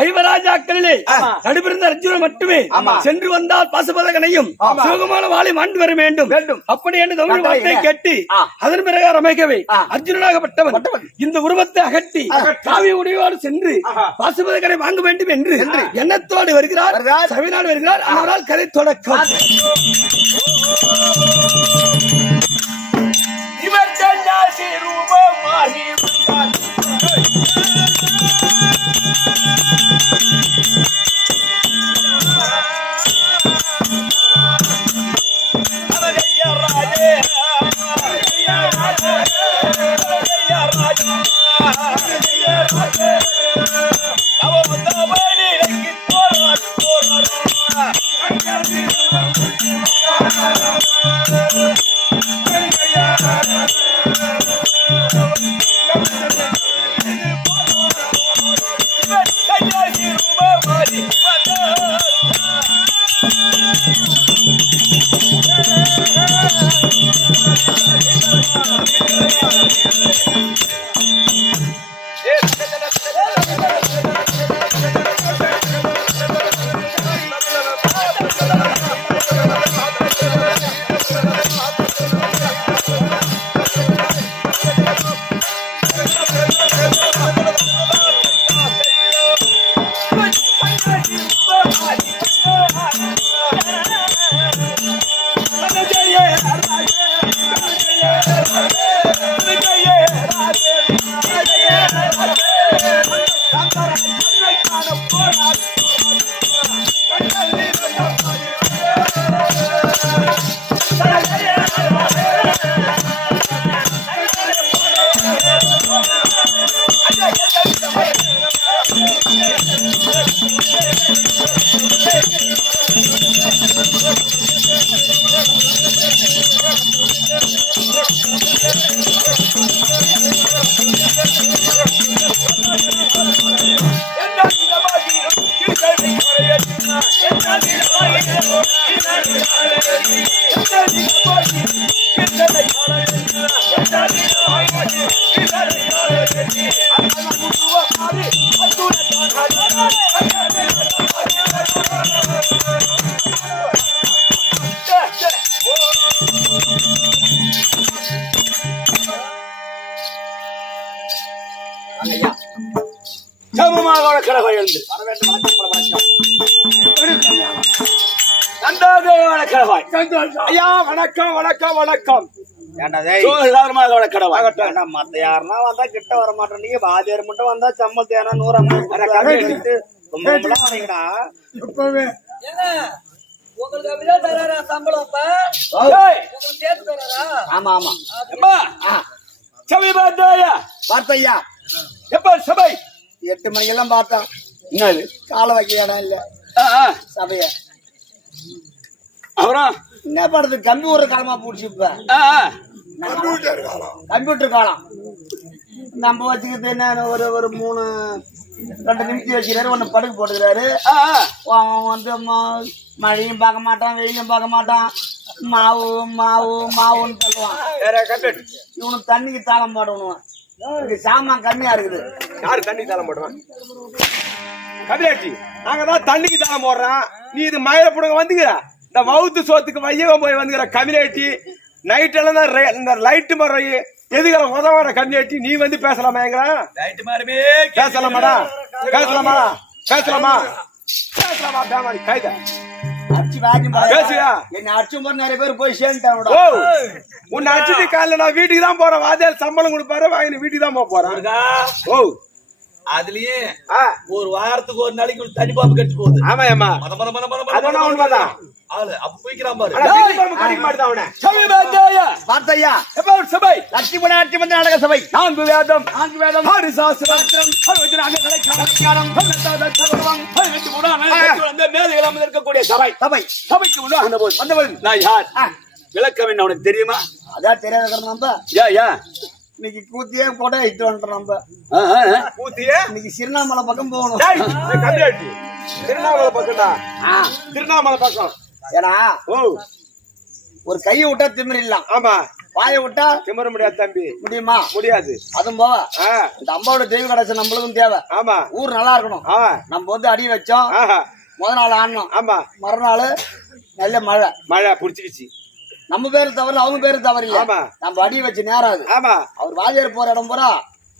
ஐவராஜாக்களிலே ஆமா. நடுபிறந்த அர்ஜுனன் மட்டுமே. சென்று வந்தால் பசுபதகனையும் ஆமா. சிவகமான வாளை மாண்டு வர வேண்டும் வேண்டும். அப்படி என்று தமிழ் வார்த்தை. கேட்டு. அதன் பிரகாரம் அமைக்கவே. அர்ஜுனனாகப்பட்டவன் பட்டவன். இந்த உருவத்தை அகற்றி காவி உடையோடு சென்று. பசுபதகனை வாங்க வேண்டும் என்று எண்ணத்தோடு வருகிறார் வருகிறார். சவிநாடு வருகிறார் அவரால் கதை தொடக்கம் இவர் ரூபமாகி அவ Thank you. கடவாய். ஐயா வணக்கம் வணக்கம் வணக்கம். மத்த யாருன்னா வந்தா கிட்ட வர மாட்டேன். நீங்க வாத்தியார் மட்டும் வந்தா சம்பளம் தேனா நூறு உங்களுக்கு அப்படிதான் தராரா சம்பளம் சேர்த்து தராரா? ஆமா ஆமா. அம்மா சமீபத்தாயா பார்த்தையா எப்ப சபை? எட்டு மணிக்கெல்லாம் பார்த்தோம் காலை வைக்க இடம் இல்ல. சபைய. அப்புறம்? என்ன பண்றது கம்ப்யூட்டர் காலமா போச்சு இப்ப? ஆ, ஆ. கம்ப்யூட்டர் காலம். நம்ம வச்சுக்கிறது என்ன ஒரு ஒரு மூணு ரெண்டு நிமிஷம் வச்சுக்கிறாரு ஒண்ணு படுக்கு போட்டுக்கிறாரு. அவன் வந்து ம- மழையும் பார்க்க மாட்டான் வெயிலும் பார்க்க மாட்டான். மாவு மாவு மாவுன்னு சொல்லுவான் வேற கம்ப்யூட்டர் இவனுக்கு தண்ணிக்கு தாளம் போடணும். சாமான் கம்மியா இருக்குது. யாரு தண்ணி தாளம் போடுவான் கபிலாட்சி நாங்க தான் தண்ணிக்கு தாளம் போடுறோம். நீ இது மயில புடுங்க வந்துக்கிற. இந்த வவுத்து சோத்துக்கு வையகம் போய் வந்துக்கிற கபிலாட்சி நைட் எல்லாம் தான் ரை- இந்த லைட்டு மரம் எதுக்கிற உதவாட கம்மியாட்டி நீ வந்து பேசலாமாங்கிறா பேசலாமாடா? பேசலாமா? பேசலாமா? பேசலாமா பேமாரி கைத. அடிச்சு வாங்கி பேசுயா. என்ன அடிச்சு போது நிறைய பேர் போய் சேர்ந்துட்டாங்க ஓ உன்னை அடிச்சுட்டு காலைல நான் வீட்டுக்கு தான் போறேன். வாத்தியார் சம்பளம் கொடுப்பாரு வாங்கி வீட்டுக்கு தான் போறேன். ஓ. அதுலயே ஒரு வாரத்துக்கு ஒரு நாளைக்கு தனி பாம்பு கட்டி போகுது. ஆமா ஏமா மத மத மத மத அதெல்லாம் உண்மைதான். ஆளு அப்ப பாரு. சபை லட்சுமண ஆட்சி நாடக சபை. நான்கு வேதம். நான்கு வேதம். ஆறு சாஸ்திரம். அமர்ந்திருக்கக்கூடிய சபை. சபை. சபைக்கு போது. வந்தவன் நான் யார்? விளக்கம் என்ன உனக்கு தெரியுமா? அதான் தெரியாத யா இன்னைக்கு கூத்தியே போட்டா இட்டு வந்துட்டோம் நம்ம. ஆ, ஆ, ஆ. கூத்தியே? இன்னைக்கு சிறுநாமலை பக்கம் போகணும். திருவண்ணாமலை பக்கம்டா. திருவண்ணாமலை பக்கம். ஏன்னா ஓ. ஒரு கையை விட்டா திமிரில்லாம் ஆமா. வாயை விட்டா திமிர முடியாது தம்பி. முடியுமா? முடியாது. அதுவும் போவ இந்த அம்பாவோட தெய்வ கடைசி நம்மளுக்கும் தேவை. ஆமா. ஊர் நல்லா இருக்கணும். நம்ம வந்து அடி வச்சோம். முத நாள் ஆடணும். ஆமா. மறுநாள் நல்ல மழை. மழை புடிச்சுக்கிச்சு. நம்ம பேரு தவறு அவங்க பேரு தவறு இல்ல ஆமா. நம்ம அடி வச்சு நேரம் அது ஆமா. அவர் வாதியார் போற இடம் பூரா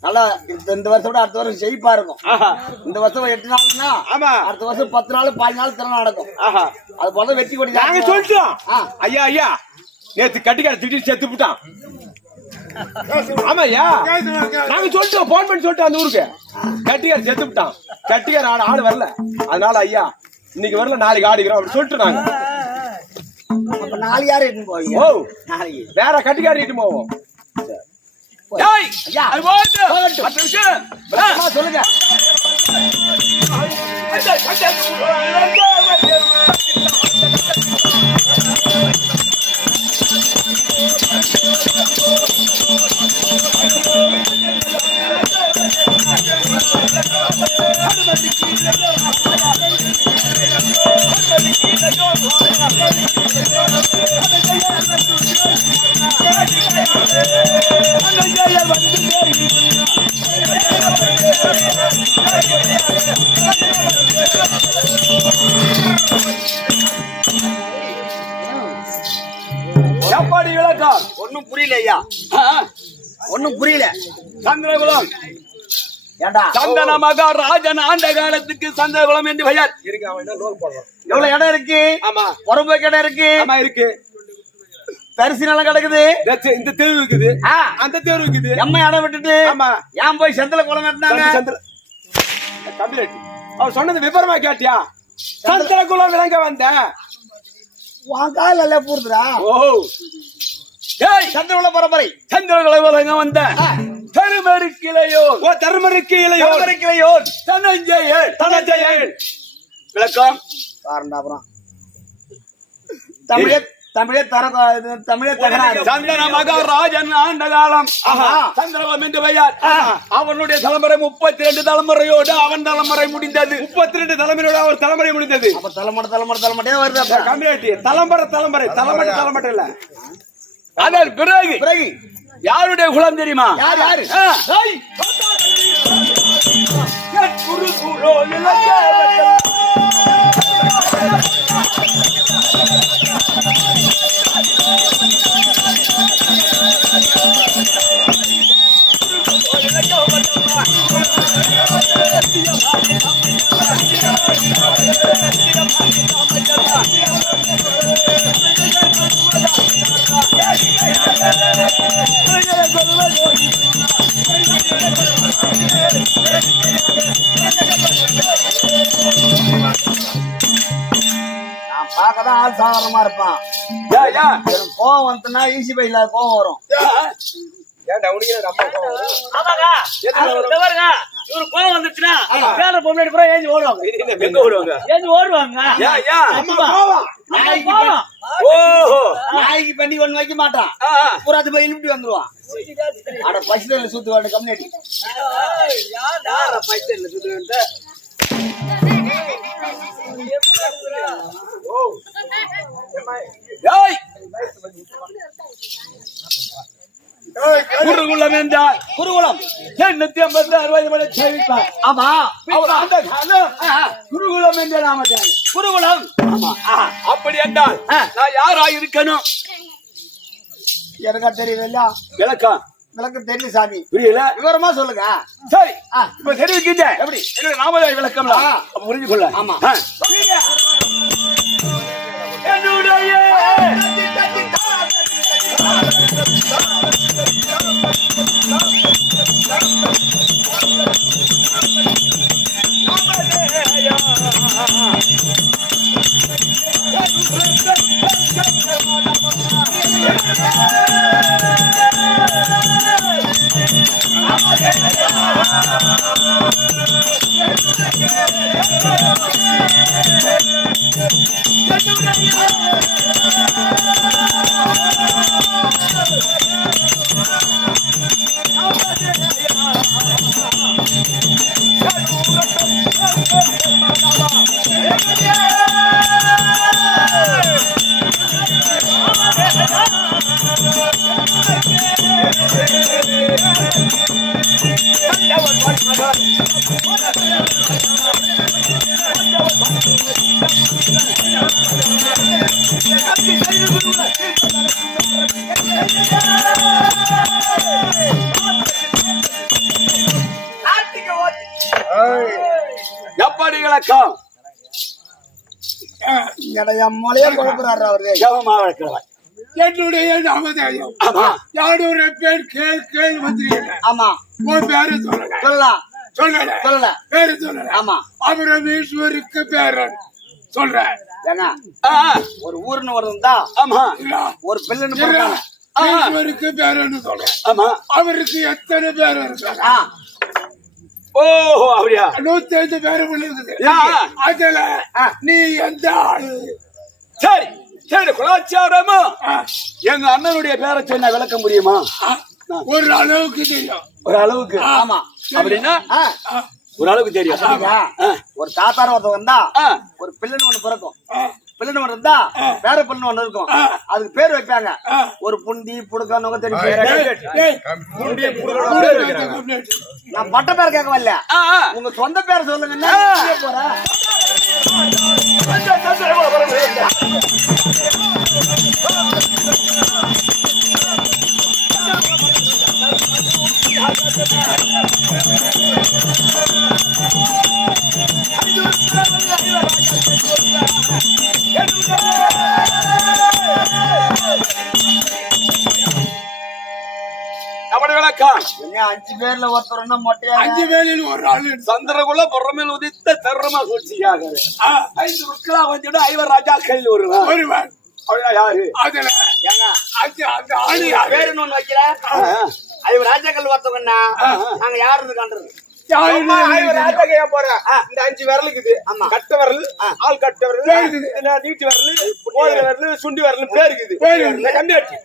நல்லா இந்த வருஷம் விட அடுத்த வருஷம் செழிப்பா இருக்கும். இந்த வருஷம் எட்டு நாள்னா ஆமா. அடுத்த வருஷம் பத்து நாள் பாஞ்சு நாள் திறன் நடக்கும் அது போல வெற்றி கொடி நாங்க சொல்லிட்டோம். ஐயா ஐயா. நேத்து கட்டிக்கார திடீர்னு செத்து விட்டான். ஆமா ஐயா. நாங்க சொல்லிட்டோம் போன் பண்ணி சொல்லிட்டோம் அந்த ஊருக்கு. கட்டிக்கார செத்து விட்டான். கட்டிக்கார ஆடு ஆடு வரல. அதனால ஐயா இன்னைக்கு வரல நாளைக்கு ஆடிக்கிறோம் அப்படி சொல்லிட்டு நாங்க அப்ப நாலு யாரும் எடுத்துன்னு போவீங்க? ஓ. நாளைக்கு வேற கட்டிக்கார இட்டு போவோம். ஐயா போகட்டும். விளக்கமா சந்தன மகாராஜன் ஆண்ட காலத்துக்கு சந்திரகுலம் என்று பெயர் இருக்கு அவன் என்ன லோல் போடுறான்? எவ்வளவு இடம் இருக்கு? ஆமா. புறம்போக்கு இடம் இருக்கு. ஆமா இருக்கு. தரிசி நிலம் கிடக்குது. இந்த தெரு இருக்குது. அந்த தெரு இருக்குது. எம்மை இடம் விட்டுட்டு ஆமா. ஏன் போய் செந்தல குளம் வெட்டினாங்க? சந்திர கபிலட்டி அவர் சொன்னது விவரமா கேட்டியா? சந்திரகுலம் விளங்க வந்த. உன் கால் நல்லா பூர்த்துடா ஓ ஏய் சந்திரகுல பரம்பரை சந்திரகுலம் வழங்க வந்த. பெருமருக்கிளையோ ஓ தர்மருக்கு இளையோ பரம்பரைக்கிளையோ தனஞ்சயன் தனஜயன் விளக்கம். பாருண்டா அப்புறம். தமிழே தமிழே தர இது தமிழே தகராறு சந்தன மகாராஜன் ஆண்ட காலம் ஆஹா. சந்திரகுலம் என்று பெயர் அவனுடைய தலைமுறை முப்பத்தி ரெண்டு தலைமுறையோடு அவன் தலைமுறை முடிந்தது. முப்பத்தி ரெண்டு தலைமுறையோட அவர் தலைமுறை முடிந்தது. அப்ப தலைமுறை தலைமுறை தலைமுறையே வருது. கம்யூனிட்டி தலைமுறை தலைமுறை. தலைமுறை தலைமுறை இல்ல. அதன் பிறகு பிறகு. யாருடைய குலம் தெரியுமா? யார் யாரு. குரு இலக்கிய ஆள் சாதாரணமா இருப்பான். எனக்கு கோவம் வந்துன்னா ஈஸி பை இல்லாத கோவம் வரும். ஏன்டா உனக்கு நம்ம இவரு கோவம் வந்துச்சுன்னா வேற பொம்பளை பூரா ஏஞ்சி ஓடுவாங்க. எங்க ஓடுவாங்க? ஏஞ்சி ஓடுவாங்க. பண்ணி- ஓஹோ நாய்க்கு பண்ணி ஒண்ணு வைக்க மாட்டான். பூராத்து போய் இழுப்பிட்டு வந்துருவான். அட பசிதல்ல சுத்து வாடு கம்யூனிட்டி ஏய். குருகுலம் என்றால் குருகுலம். எண்ணூத்தி ஐம்பத்தி அறுபது மணி சேவிப்பார் ஆமா. அந்த காலம். குருகுலம் என்ற நாமத்தால் குருகுலம். ஆமா. ஆஹா. அப்படி என்றால் நான் யாரா இருக்கணும் எனக்கா தெரியல விளக்கம் விளக்கு தெரியல சாமி புரியல விவரமா சொல்லுங்க சரி. இப்ப தெரிவிக்கின்ற எப்படி? என்னுடைய நாமதாய் விளக்கம். புரிஞ்சு கொள்ள ஆமா. ஆ. என்னுடைய ஆ மொழியே குழப்பறாரு அவரு. ஜபமா விளக்கிறவன் என்னுடைய நாமதேயம். ஆமா. யாருடைய பேர் கேள் கேள் வந்திருக்கேன் ஆமா. உன் பேரு சொல்லல. சொல்லலாம் சொல்லல. சொல்லல. பேரு சொல்லல. ஆமா. அப்புறம் ஈஸ்வருக்கு பேரன். சொல்றேன் ஒரு ஊர்னு ஒரு ஆமா. ஒரு பிள்ளைன்னு ஈஸ்வருக்கு பேரன்னு சொல்றேன் ஆமா. அவருக்கு எத்தனை பேர் இருக்காங்க ஓஹோ அப்படியா? நூத்தி ஐந்து பேரு இருக்குது. அதுல. நீ எந்த ஆளு? சரி சரி குலாச்சாரமா எங்க அண்ணனுடைய பேரை சொன்னா விளக்க முடியுமா ஒரு அளவுக்கு தெரியும். ஒரு அளவுக்கு? ஆமா. அப்படின்னா? ஒரு அளவுக்கு தெரியும். ஒரு தாத்தார ஒருத்தன் வந்தா ஆ. ஒரு பிள்ளைன்னு ஒண்ணு பிறக்கும். பிள்ளைன்னு ஒண்ணு இருந்தா பேர பிள்ளைன்னு ஒண்ணு இருக்கும். அதுக்கு பேர் வைப்பாங்க. ஒரு புண்டி புடுக்க நுக டேய், தெரியும் டேய், பேர் வைக்கிறாங்க. கம்ப்ளைண்ட். நான் பட்ட பேர் கேட்க வரல ஆ, ஆ. உங்க சொந்த பேர் சொல்லுங்க. போறேன் அஞ்சு பேர்ல ஒருத்தர் மொட்டையா? அஞ்சு வேலையில் ஒரு ஆளு. சந்திரகுல புறமேல் உதித்த தர்ம சூழ்ச்சியாக. ஐந்து ருக்களா வந்துட்டு ஐவர் ராஜா கையில் வருவான் ஒருவன் அப்படியா யாரு? அதுல. ஏங்க? அந்த யாரு? பேருன்னு ஒண்ணு வைக்கிற ஐவர் ராஜாக்கள் ஒருத்தவங்கண்ணா நாங்க யாரு இருந்து இந்த அஞ்சு விரல் இருக்குது. கட்ட விரல் ஆள் கட்ட விரல் நீட்டு விரல் விரல் சுண்டி விரல் பேர் இருக்குது. கண்டாச்சு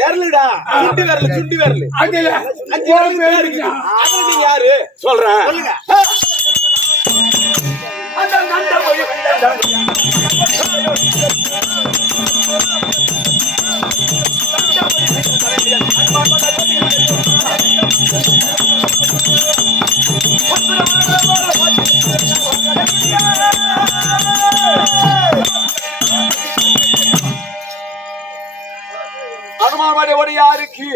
விரலுடா. சுண்டி விரல் சுண்டி விரல். அஞ்சு விரல். பேர் பேர் இருக்கா? இருக்குது அதுல நீங்க யாரு? சொல்றேன் சொல்லுங்க. ஒரு யாருக்கு?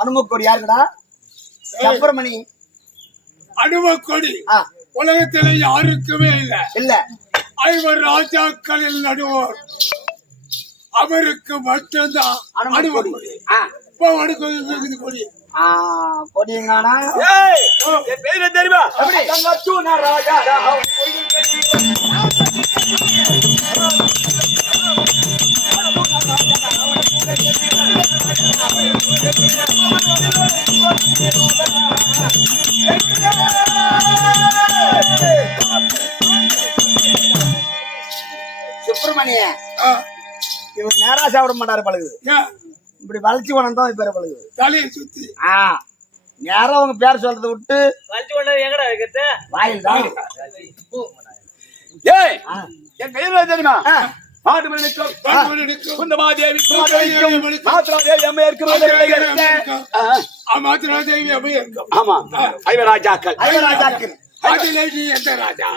அனுமக்கோடி யாருக்குடா? சப்பரமணி அனுபவக்கொடி ஆ, உலகத்துல யாருக்குமே இல்ல. இல்ல. ஐவர் ராஜாக்களில் நடுவோர். அவருக்கு மட்டும்தான். ஆ, இப்போ இருக்குது கொடி கொடியங்கானா பேரு என்ன தெரியுமா? ராஜா. சுப்பிரமணிய இவர் நேரா சாப்பிட மாட்டாரு பழகுது. ஏன்? இப்படி வளர்ச்சி வனம் தான் பேர பழகுது. தலையை சுத்தி. ஆ நேரா உங்க பேர் சொல்றதை விட்டு வாயில் தான். ஏய். என் பெயர் தெரியுமா? ஆடு மணிக்கும் குந்தமாதேவி மாதேவி மாத்திராதேவி அம்மையா இருக்கிற மாத்திராதேவி அம்மையா இருக்கும் ஆமா ஐவர் ராஜாக்கள் ஐவர் ராஜாக்கு அதுல நீ எந்த ராஜா?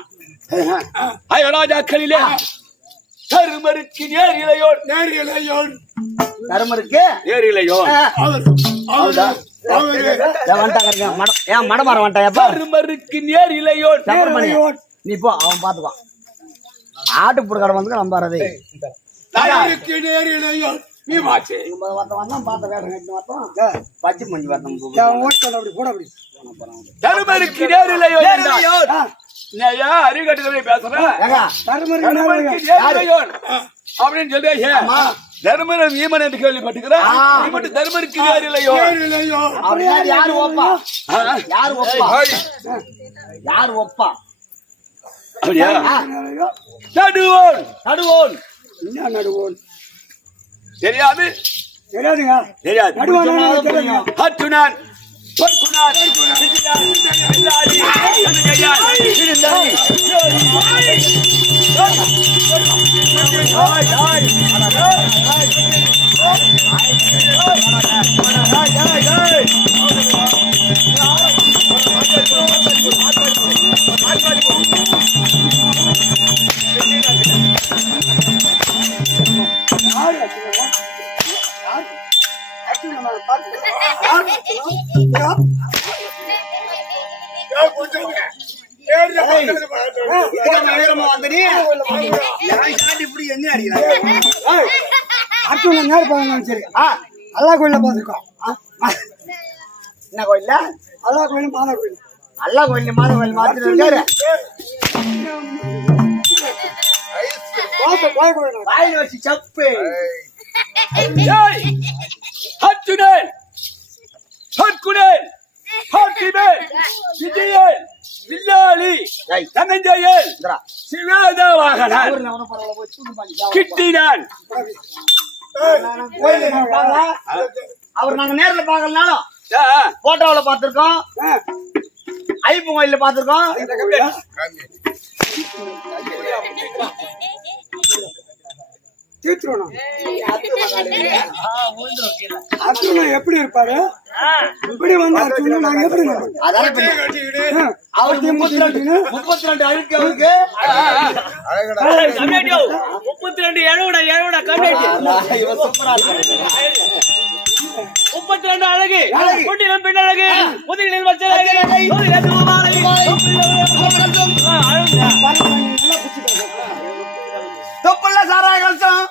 ஐவர் ராஜாக்களிலே கருமருக்கு நேர் நேரியலையோன் தருமருக்கு நேர் அவரு ஏன் வந்துட்டாங்க மடம் ஏன் மடமாற வந்துட்டான் எப்ப கருமருக்கு நேர் சப்பரமணி நீ போ அவன் பாத்துப்பான் ஆட்டு புடுக்காட வந்து நம்ம வரதே அவருக்கு நேரியலையோன் நீ பார்த்த வேடம் கட்டி பச்சை வரணும் அப்படி அப்படி. நேர் என்றார். நேயா அறிகட்டுதலை பேசுறேன். ஏங்க கருமருக்கு நேர் இளையோர் அப்படின்னு சொல்றீங்க தர்மர வீமன் என்று கேள்விப்பட்டுக்கிறேன். நீ மட்டும் தர்மருக்கு யாரு ஒப்பா. யாரு ஒப்பா? யாரு ஒப்பா? அப்படியா? நடுவோன். நடுவோன். என்ன நடுவோம் தெரியாது. தெரியாதுங்க. தெரியாது. சொன்னாலும் புரியும். அத்துனான் பொற்குனான் சரி. ஆ அல்லா கோயில பார்த்துருக்கோம். என்ன கோயில்ல? அல்லா கோயிலும் மாதா கோயில் அல்லா கோயில் மாத கோயில் மாத்திட்டு இருக்காரு கோயில் வாயில வச்சு சப்பு. ஏய் அர்ஜுனன் ஹர்குனன் ஹர்திபேல் விஜயன் வில்லாளி. தனஞ்சயன் பாஞ்சு ஜாவா. கிட்டினான் கோயில்ல. அவர் நாங்க நேர்ல பாக்கலனாலும் போட்டோல பாத்திருக்கோம் ஐப்பு கோயில்ல பாத்திருக்கோம் அர்ஜுனன் எப்படி இருப்பாரு? இப்படி வந்து அர்ஜுனன் நாங்க எப்படி அவருக்கு முப்பத்தி ரெண்டு முப்பத்தி ரெண்டு அழுக்கு அவருக்கு. முப்பத்தி ரெண்டு எழுபடா எழுபடா இருக்காரு. முப்பத்தி ரெண்டு அழகு. முட்டிலும் பின் அழகு. முதுகிலும் வச்ச அழகு. தொப்புள்ள சாராய கலசம்.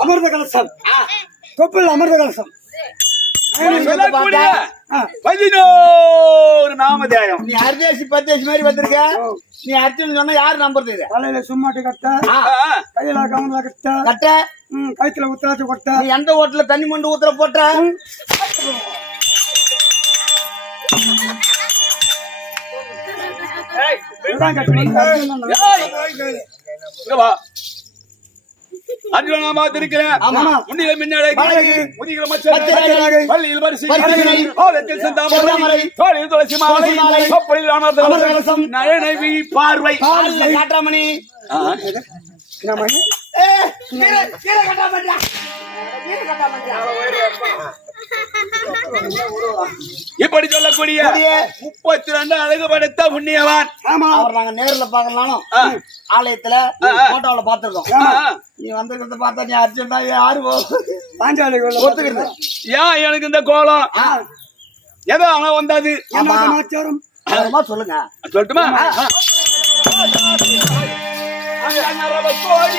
அமிர்த கலசம். தொப்பில் அமிர்த கலசம். பதினோரு நாமதேயம் நீ அர்தேசி பத்தேசி மாதிரி வந்திருக்க. நீ அர்ஜுன் சொன்னா யாரு நம்புறது இத? தலையில சும்மாட்டி கட்ட கையில கவனில கட்ட கட்ட. ம், கழுத்துல உத்தராட்சி கொட்ட எந்த ஓட்டுல தண்ணி மண்டு ஊத்துற போட்ட பார்த்திருக்கிறேன். ஆமா. முன்னிலை. முதுகில மச்சழகு, மச்சழகு. பள்ளியில் வரிசை செந்தாமரை. தோளில் துளசி மாலை. நயனவி பார்வை. காட்டாமணி கீரை கீரை கீரை இப்படி சொல்லக்கூடிய. முப்பத்தி ரெண்டு அழகு படைத்த புண்ணியவான் ஆமா. அவர் நாங்க நேர்ல பாக்கலாலும் ஆலயத்துல. போட்டோல பாத்துருக்கோம். நீ வந்திருக்கிறத பார்த்தா நீ அர்ஜுன் தான் யாரு? பாஞ்சாலி ஒத்துக்கிறது. ஏன் எனக்கு இந்த கோலம்? ஆ, ஏதோ அவன் வந்தாது. என்ன சொல்லுங்க. சொல்லட்டுமா? கோடி.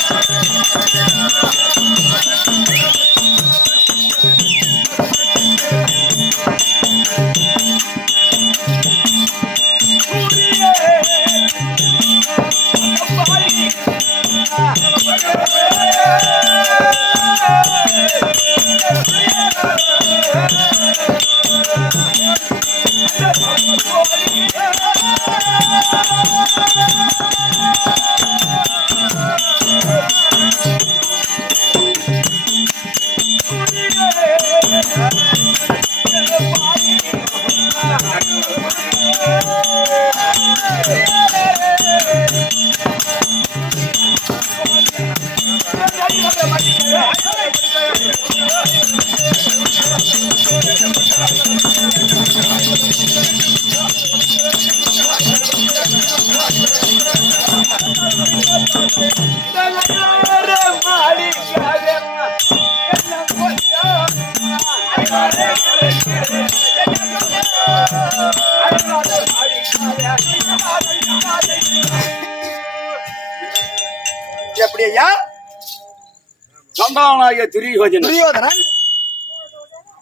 சந்தானாகிய திரியோஜன துரியோதனன்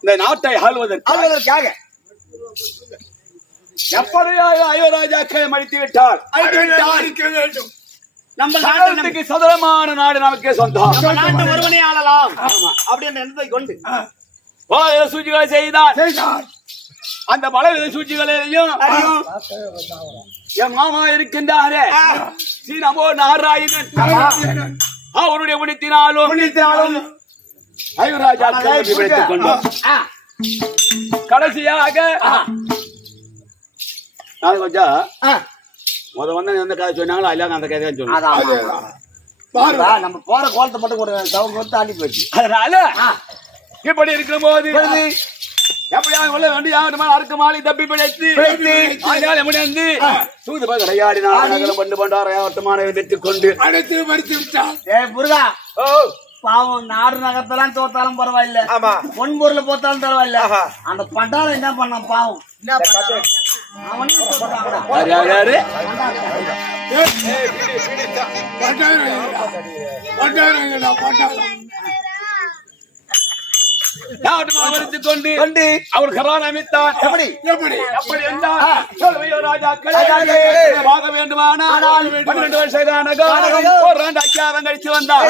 இந்த நாட்டை ஆள்வதற்கு ஆள்வதற்காக. எப்படியாக அயோராஜாக்களை மடித்து விட்டார். அழைத்து விட்டார். இருக்க வேண்டும். நம்ம நாட்டு நம்ம- சதத்துக்கு சதுரமான நாடு நமக்கே சொந்தம். நம்ம நாட்டு ஒருவனே ஆளலாம். அப்படின்னு எண்ணத்தை கொண்டு. பல சூழ்ச்சிகளை செய்தான் செய்தார். அந்த பல சூழ்ச்சிகளையும். என் மாமா இருக்கின்றாரே. ஸ்ரீ நமோ நாராயணன். அவருடைய புண்ணியத்தினாலும் புண்ணியத்தினாலும் அயோராஜாக்களை பிடித்துக் கொண்டோம் கடைசியாக நான் கொஞ்சம் முத வந்து எந்த கதை சொன்னாங்களோ? அல்ல அந்த கதையை சொன்னாங்க நம்ம போற கோலத்தை மட்டும் ஒரு சவுண்ட் வந்து தாண்டி போச்சு அதனால இப்படி இருக்கும் போது எப்படியாக உள்ள யாருமா அறுக்க மாலை தப்பி பிழைத்து ஆயால் வெற்றி கொண்டு அடுத்து மறுத்து விட்டான் ஏ முருகா ஓ. பாவம் நாடு நகரத்தெல்லாம் தோத்தாலும் பரவாயில்ல. ஆமா. பொன்பொருள் போத்தாலும் பரவாயில்ல. அந்த பண்டாரம் என்ன பண்ணான் பாவம்? யாரு பட்டாரங்களா பட்டாரம் வரித்துக் கொண்டு கொண்டு அவர் கரான் அமைத்தார் எப்படி? எப்படி? எப்படி என்றால் சொல்வையோ ராஜாக்களே ராஜாக்களே. வாங்க வேண்டுமானால் பன்னிரண்டு வருஷ கானகம் ஒரு ரெண்டு அச்சாரம் கழிச்சு வந்தார்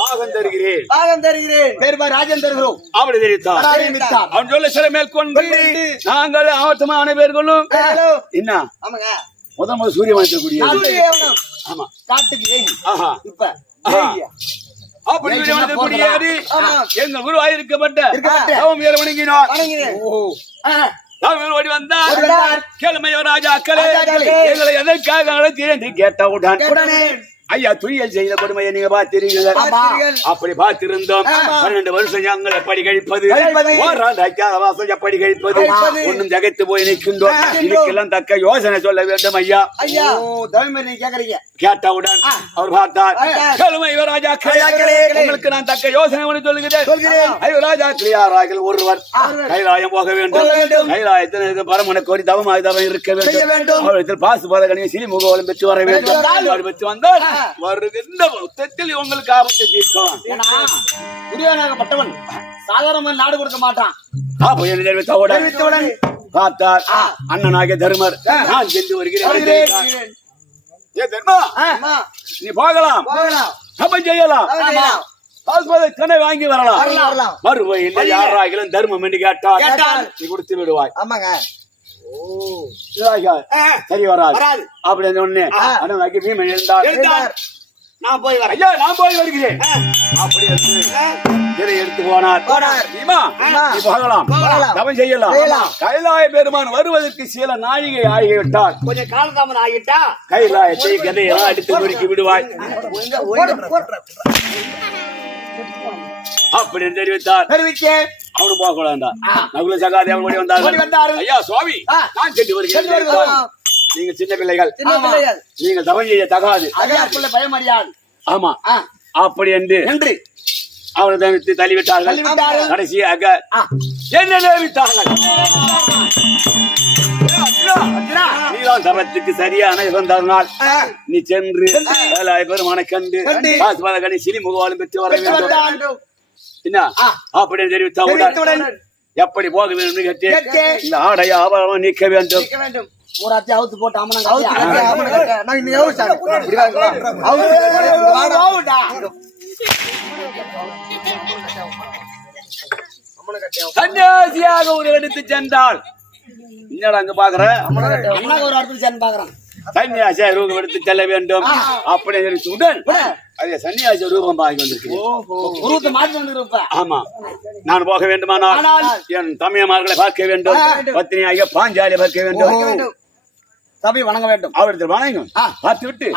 வாகம் தருகிறேன். பாகம் தருகிறேன். பேர் பாரு ராஜன் தருகிறோம். அப்படி தெரிவித்தார் தெரிவித்தார். அவன் சொல்ல சில மேற்கொண்டு நாங்கள் ஆவட்டமான பேர்களும் என்ன? ஆமாங்க. முத முதல் சூரிய ஆமா. காட்டுக்கு இப்ப ஆஹா. அப்படி சூரிய வனத்தில் குடியேறி. எங்கள் குருவாயிருக்கப்பட்ட இருக்கப்பட்ட. வணங்கினார் ஓடி வந்தார். கேளுமையோ ராஜாக்களே. எங்களை எதற்காக அழைத்தீர் என்று கேட்டவுடன் உடனே ஐயா துணியல் செய்த கொடுமையை நீங்க பார்த்தீர்கள். அப்படி பார்த்திருந்தோம். பன்னெண்டு வருஷம் நாங்கள் எப்படி கழிப்பது. வாசம் எப்படி கழிப்பது. ஒன்னும் ஜெகத்து போய் நிற்கின்றோம். இதுக்கெல்லாம் தக்க யோசனை சொல்ல வேண்டும் ஐயா. கேக்குறீங்க. கேட்டவுடன் அவர் பார்த்தார். கேளுமை யுவராஜா. உங்களுக்கு நான் தக்க யோசனை ஒன்று சொல்லுகிறேன். ஐவராஜா கிளியாராகில் ஒருவர். கைலாயம் போக வேண்டும். கைலாயத்தில் இருக்க பரமனை கோரி தவமாய் தவம் இருக்க வேண்டும். அவரிடத்தில் பாசு பாதகனியை சிறி முகவலம் பெற்று வர வேண்டும். பெற்று வந்தால். வருகின்ற யுத்தத்தில் உங்களுக்கு ஆபத்தை தீர்க்கும். ஏன்னா குருவானாகப்பட்டவன் சாதாரண நாடு கொடுக்க மாட்டான். தெரிவித்தவுடன். பார்த்தார். அண்ணனாகிய தர்மர் நான் சென்று வருகிறேன். ஏ தர்மா நீ போகலாம். போகலாம். தப்பம் செய்யலாம். துணை வாங்கி வரலாம். மறுவையில் யாராகிலும் தர்மம் என்று கேட்டால். நீ கொடுத்து விடுவாய். ஆமாங்க. சரி வராது. வராது. அப்படி அந்த ஒண்ணு அண்ணனாகி பீமன் இருந்தார். நான் போய் வரேன். ஐயா நான் போய் வருகிறேன். அப்படி என்று இதை எடுத்து போனார். போனார். பீமா. நீ போகலாம். தவம் செய்யலாம். கைலாய பெருமான் வருவதற்கு சில நாழிகை ஆகி விட்டார் கொஞ்சம் காலதாமதம் ஆகிட்டா? கைலாயத்தை கதையெல்லாம் அடித்து நொறுக்கி விடுவாய். அப்படி என்று தெரிவித்தார். தெரிவித்தேன் அவனும் போக கூடாண்டா நகுல சகாதேவன் ஓடி வந்தார்கள். ஐயா சுவாமி. நான் சென்று வருகிறேன். நீங்க சின்ன பிள்ளைகள். சின்ன பிள்ளைகள். நீங்கள் தவம் செய்ய தகாது. பயமறியாது ஆமா. அப்படி என்று நன்றி அவனை தள்ளிவிட்டார்கள். கடைசியாக என்ன நேர்வித்தார்கள் நீதான் தரத்துக்கு சரியான இறந்தால் நீ சென்று பெருமானை கண்டு சிறி முகவாலும் பெற்று வர வேண்டும். என்ன அப்படி தெரிவித்தவுடன் எப்படி போக வேண்டும். இந்த ஆடை ஆபரணம் நீக்க வேண்டும். அவுத்து போட்டு கட்டு, சன்னியாசியாக ஒரு எடுத்து சென்றால் என்னடா அங்க பாக்குற? ஒரு சேர்ந்து பாக்குறான். சன்னியாசியா ரூபம் எடுத்து செல்ல வேண்டும். அப்படி தெரிவித்தவுடன் அதே சன்னியாசி ரூபம் ஆகி வந்திருக்கிறேன் ஆமா. நான் போக வேண்டுமானால் என் தமையமார்களை பார்க்க வேண்டும். பத்தினியாக பாஞ்சாலியை பார்க்க வேண்டும். சபை வணங்க வேண்டும். அவரிடத்தில் வணங்கும் பார்த்து விட்டு.